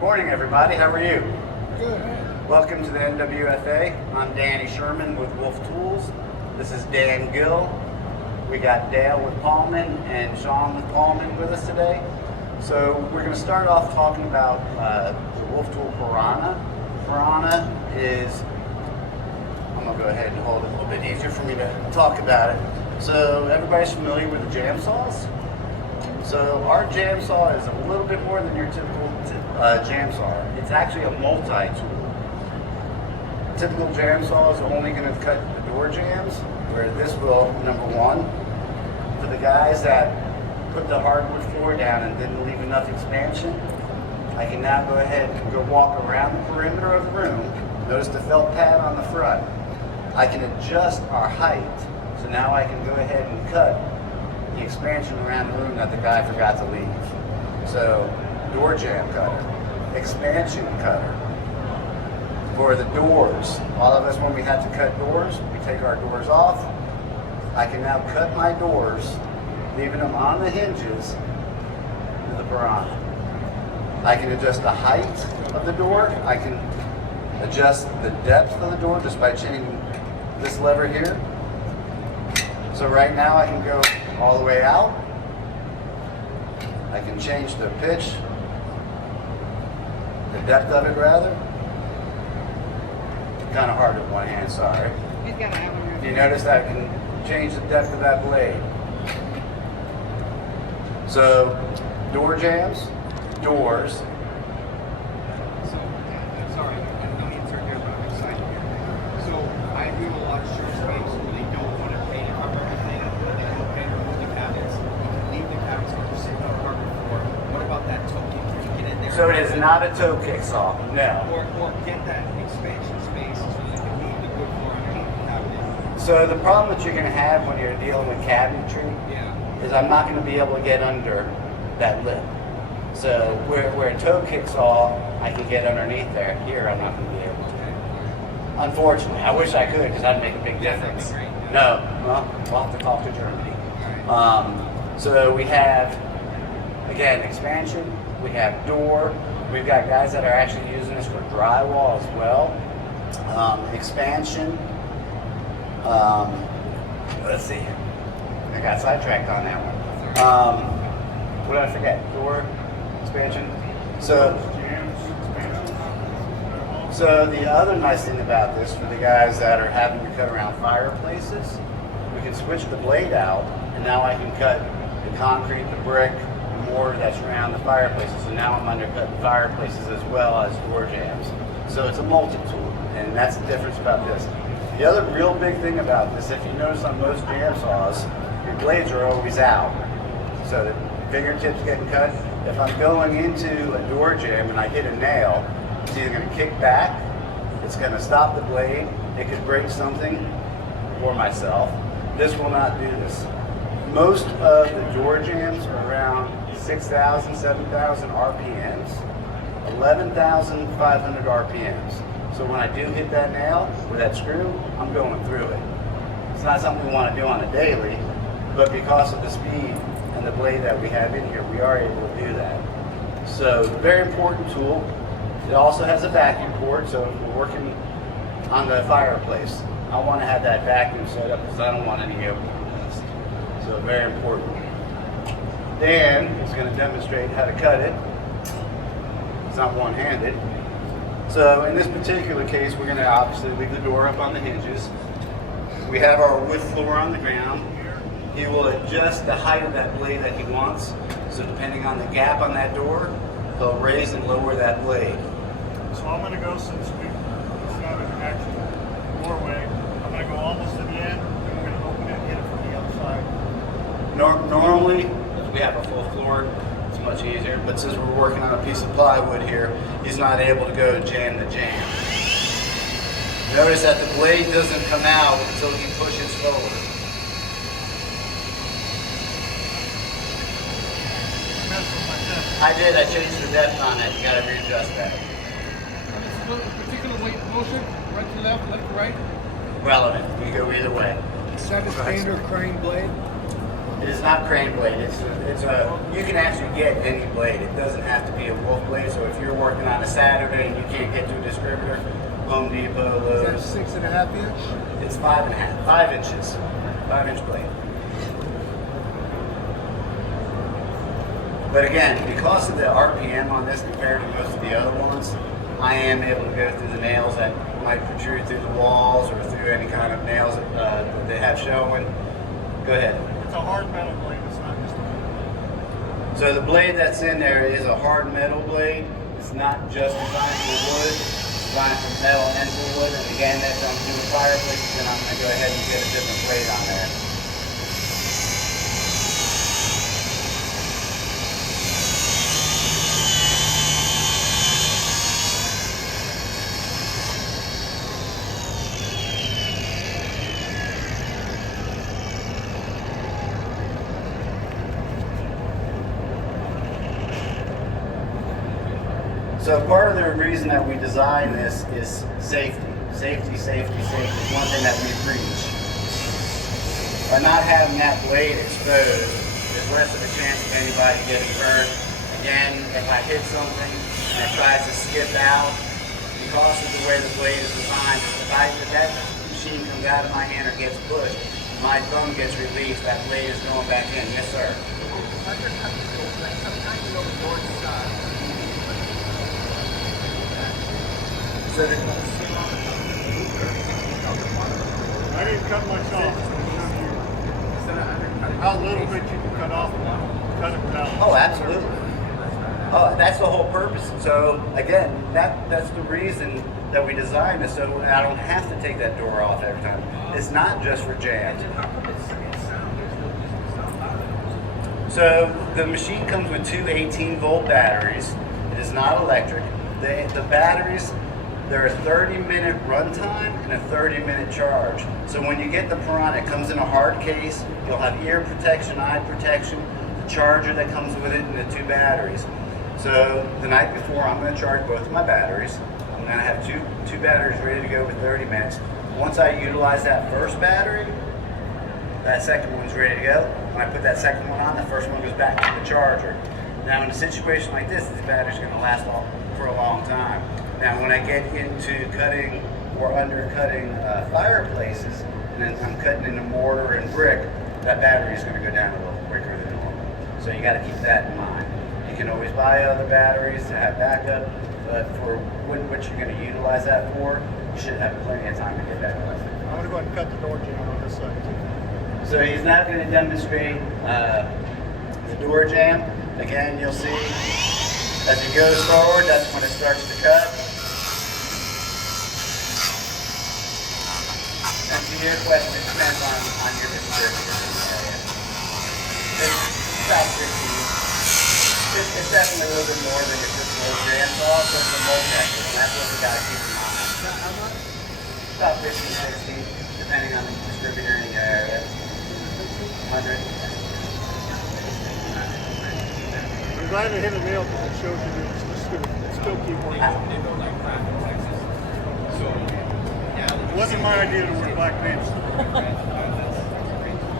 Morning, everybody. How are you? Good. Welcome to the NWFA. I'm Danny Sherman with Wolff Tools. This is Dan Gill. We got Dale with Paulman and Sean with Paulman with us today. So we're going to start off talking about the Wolff tool Piranha. Piranha is, I'm going to go ahead and hold it a little bit easier for me to talk about it. So everybody's familiar with the jam saws? So our jam saw is a little bit more than your typical jam saw. It's actually a multi-tool. Typical jam saw is only going to cut the door jams, where this will, number one, for the guys that put the hardwood floor down and didn't leave enough expansion, I can now go ahead and go walk around the perimeter of the room. Notice the felt pad on the front. I can adjust our height, so now I can go ahead and cut the expansion around the room that the guy forgot to leave. So, door jam cutter, expansion cutter. For the doors, all of us when we have to cut doors, we take our doors off. I can now cut my doors, leaving them on the hinges with the Piranha. I can adjust the height of the door. I can adjust the depth of the door just by changing this lever here. So right now I can go all the way out. I can change the pitch, the depth of it rather. Kind of hard with one hand, sorry. He's got to have one. You notice that I can change the depth of that blade. So, door jams, doors. So, sorry, I don't need to turn here, but I'm excited here. So, I agree with a lot of short space where they don't want to pay for everything. They don't pay to remove the cabinets. You can leave the cabinets on the sitting on the carpet floor. What about that toe kick? Can you get in there? So it is not a toe kick saw, no. Or get that expansion space so you can move the wood floor underneath the cabinet. So the problem that you're going to have when you're dealing with cabinetry is I'm not going to be able to get under that lip. So where a toe kick saw, I can get underneath there. Here, I'm not going to be able to. Unfortunately, I wish I could because that'd make a big difference. No, well, we'll have to talk to Germany. So we have, again, expansion. We have door. We've got guys that are actually using this for drywall as well. Expansion. Let's see. I got sidetracked on that one. What did I forget? Door, expansion. So the other nice thing about this for the guys that are having to cut around fireplaces, we can switch the blade out, and now I can cut the concrete, the brick, the mortar that's around the fireplaces. So now I'm undercutting fireplaces as well as door jams. So it's a multi-tool, and that's the difference about this. The other real big thing about this, if you notice on most jam saws, your blades are always out. So the fingertips getting cut. If I'm going into a door jam and I hit a nail, it's either going to kick back, it's going to stop the blade, it could break something or myself. This will not do this. Most of the door jams are around 6,000, 7,000 RPMs, 11,500 RPMs. So when I do hit that nail with that screw, I'm going through it. It's not something we want to do on a daily, but because of the speed and the blade that we have in here, we are able to do that. So, very important tool. It also has a vacuum port, so if we're working on the fireplace, I want to have that vacuum set up because I don't want any air dust. So, very important. Dan is going to demonstrate how to cut it. It's not one-handed. So in this particular case, we're going to obviously leave the door up on the hinges. We have our wood floor on the ground. He will adjust the height of that blade that he wants. So depending on the gap on that door, he'll raise and lower that blade. So I'm going to go, since it's not an actual doorway, I'm going to go almost to the end, and we're going to open it and hit it from the other side. Normally, if we have a full floor, it's much easier, but since we're working on a piece of plywood here, he's not able to go jam the jam. Notice that the blade doesn't come out until he pushes forward. I did, I changed the depth on it, you gotta readjust that. Particular weight motion, right to left, left to right? Relevant, you go either way. Is that a standard crane blade? It is not crane blade. You can actually get any blade. It doesn't have to be a Wolff blade. So if you're working on a Saturday and you can't get to a distributor, Home Depot, Lowe's. Is that 6.5 inch? It's 5.5, 5 inches, 5-inch blade. But again, because of the RPM on this compared to most of the other ones, I am able to go through the nails that might protrude through the walls or through any kind of nails that they have showing. Go ahead. It's a hard metal blade. It's not just a metal. So the blade that's in there is a hard metal blade. It's not just designed for wood. It's designed for metal and for wood. And again, if I'm doing fireplaces, then I'm going to go ahead and get a different blade on there. So part of the reason that we designed this is safety. Safety, safety, safety is one thing that we preach. By not having that blade exposed, there's less of a chance of anybody getting hurt. Again, if I hit something and it tries to skip out, because of the way the blade is designed, if that machine comes out of my hand or gets pushed, my thumb gets released, that blade is going back in. Yes, sir. So I didn't cut much off. How little bit you can cut off, cut it without. oh, absolutely. Oh, that's the whole purpose. So again, that's the reason that we designed this, so I don't have to take that door off every time. It's not just for jams. So the machine comes with two 18-volt batteries. It is not electric. The batteries, they're a 30-minute runtime and a 30-minute charge. So when you get the Piranha, it comes in a hard case. You'll have ear protection, eye protection, the charger that comes with it, and the two batteries. So the night before, I'm going to charge both of my batteries. I'm going to have two batteries ready to go for 30 minutes. Once I utilize that first battery, that second one's ready to go. When I put that second one on, the first one goes back to the charger. Now in a situation like this battery's going to last for a long time. Now when I get into cutting or undercutting fireplaces, and then I'm cutting into mortar and brick, that battery is going to go down a little quicker than normal. So you got to keep that in mind. You can always buy other batteries to have backup, but for what you're going to utilize that for, you should have plenty of time to get back up. I'm going to go ahead and cut the door jamb on this side too. So he's now going to demonstrate the door jamb. Again, you'll see as he goes forward, that's when it starts to cut. And to your question, it depends on your distributor in the area. It's about 15. It's definitely a little bit more than your typical jam saw, so it's a multi-actor, and that's what we got to keep in mind. How much? About 15, 16, depending on the distributor in your area. 100. I'm glad I hit a nail because it shows you that it's still keep working. They build like crap in Texas. So, yeah. It wasn't my idea to wear black pants.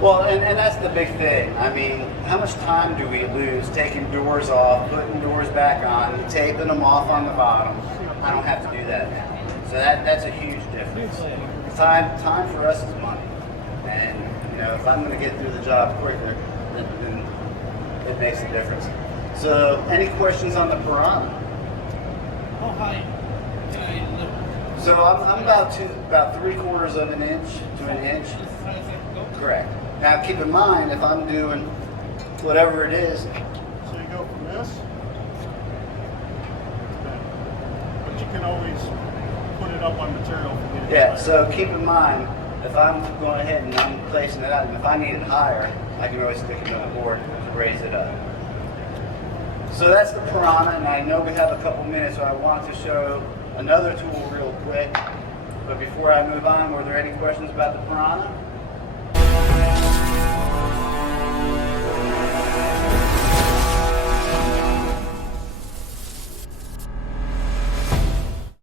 Well, and that's the big thing. I mean, how much time do we lose taking doors off, putting doors back on, taping them off on the bottom? I don't have to do that now. So that's a huge difference. Time for us is money. And, you know, if I'm going to get through the job quicker, then it makes a difference. So, any questions on the Piranha? How high? So I'm about 3/4 of an inch to an inch. Correct. Now keep in mind, if I'm doing whatever it is, So you go from this, but you can always put it up on material if you get it. yeah, so keep in mind, if I'm going ahead and I'm placing it out, and if I need it higher, I can always stick it on the board to raise it up. So that's the Piranha, and I know we have a couple minutes, so I want to show another tool real quick. But before I move on, were there any questions about the Piranha?